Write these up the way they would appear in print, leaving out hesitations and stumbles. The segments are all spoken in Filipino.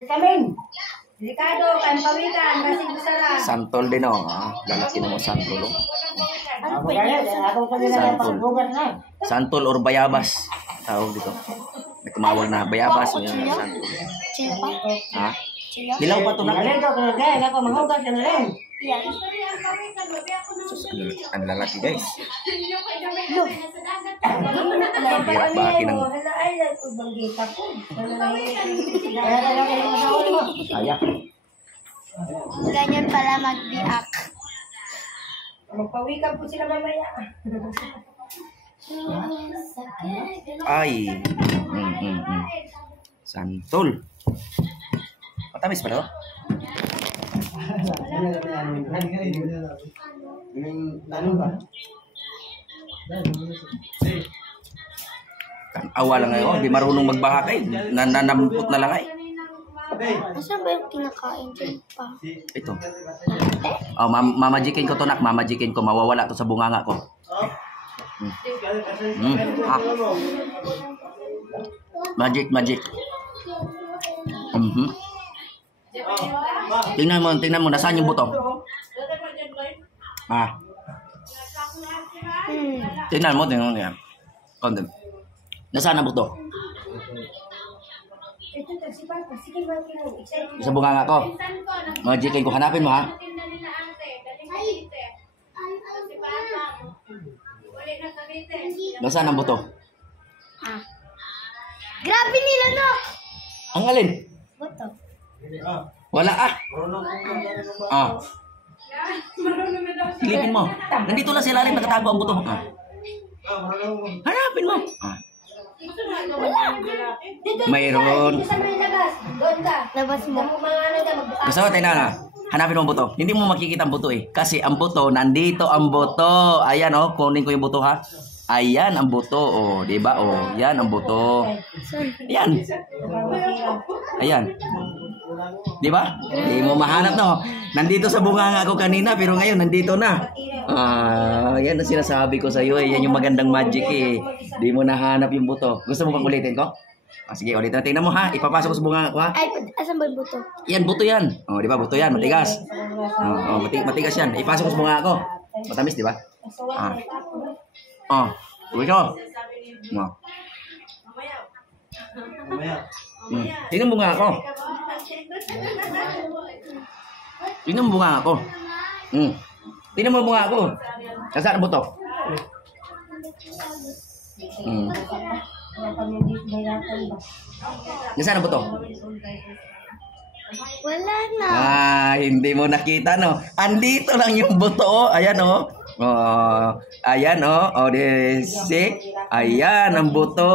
Kamin. Delikado, kan pawikan, kasi gusara. Santol din oh. Lalaki mo santol. Oh. Ano pa yan? Ako kanila yung pangbugat na. Santol or bayabas. Tawag dito. May tumawag na bayabas. May santol. Ha? Dilaw pa ito na. Nalito ko na guys. Ako manghugat ka na rin. Yan. Sus, ang lalaki guys. Look. Hirap baki ng... Ay, banggita ko. Kaya talaga yung masawa mo. Kaya. Ganyan pala mag-biak. Magpawikan po sila mamaya. Ay. Santol. Matamis pa daw? Awa lang ngayon, di marunong magbahakay. Nananampot na lang ay. Asan ba yung kinakain dyan pa? Ito. Oh, mamajikin ko to nak, mamajikin ko. Mawawala to sa bunganga ko. Magic. Tingnan mo, nasaan yung buto? Tingnan mo yan. Konten. Nasaan ang buto? Sa bunganga ko. Magikin ko, hanapin mo ha. Nasaan ang buto? Grabe nila, no? Ang alin? Buto. Wala ah. Silipin mo. Nandito lang sila rin, nakatago ang buto. Hanapin mo. Mayroon. Dito sa may labas. Doon ka. Labas mo. Gusto mo, tayo na. Hanapin mo ang buto. Hindi mo makikita ang buto eh. Kasi ang buto, nandito ang buto. Ayan oh, kunin ko yung buto ha. Ayan ang buto oh, 'di ba? Oh, 'yan ang buto. Ayan. Ayan. 'Di ba? Hindi mo mahanap no. Nandito sa bunganga ko kanina pero ngayon nandito na. Yan ang sinasabi ko sa iyo eh. Yan yung magandang magic eh. Hindi mo nahanap yung buto. Gusto mo bang ulitin ko? Sige, ulitin na. Tingnan mo ha. Ipapasok ko sa bunganga ko ha. Ay, asan ba yung buto? Yan, buto yan. Oh, 'di ba? Buto yan, matigas. Matigas yan. Ipasok ko sa bunganga ko. Matamis, 'di ba? Uwi ko. Tingnan mo nga ako. Tingnan mo nga ako. Tingnan mo nga ako. Nasaan ang buto? Nasaan ang buto? Wala na. Hindi mo nakita no. Andito lang yung buto. Ayan oh. Ayan oh. See? Ayan ang buto.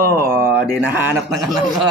Di nahanap ng anak ko.